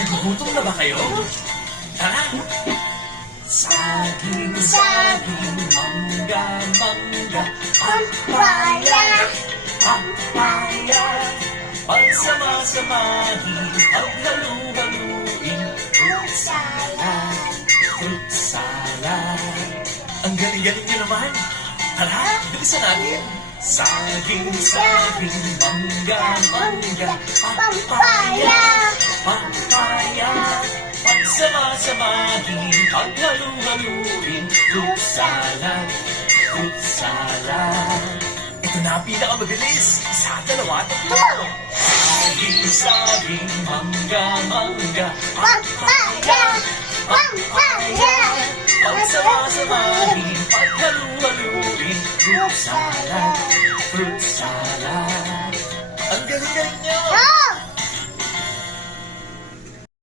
Nagugutom na ba kayo? Tara! Saging, saging, mangga, mangga, papaya, papaya. Pagsama-samahin, paghalu-haluin, fruit salad, fruit salad. Ang galing-galing niyo naman. Tara, bilisan natin. Saging, saging, mangga, mangga, papaya, papaya. Pagsama-samahin, paghalu-haluin, fruit salad, fruit salad. Ito na ang pinakamabilis. Isa, dalawa, tatlo. Saging, saging, mangga, mangga, papaya, papaya. Pagsama-samahin, paghalu-haluin, fruit salad, fruit salad. Ang galing-galing niyo!